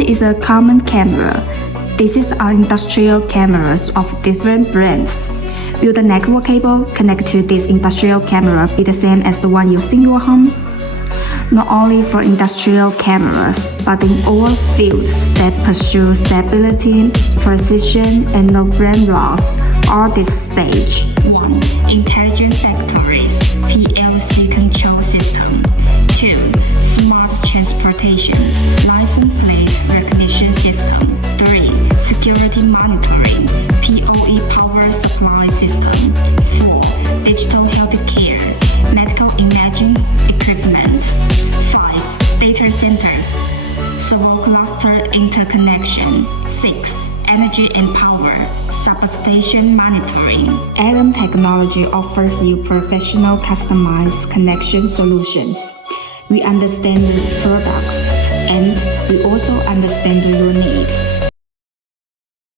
This is a common camera. These are industrial cameras of different brands. Will the network cable connected to this industrial camera be the same as the one used in your home? Not only for industrial cameras, but in all fields that pursue stability, precision, and no brain loss are this stage. 1. Intelligent factories, PLC control system. 2. Smart transportation, license plate recognition system. 3. Security monitoring, PoE power supply system. 4. Digital healthcare, medical imaging equipment. 5. Data centers, server cluster interconnection. 6. Energy and power, substation monitoring. Atom Technology offers you professional customized connection solutions. We understand the products and we also understand your needs.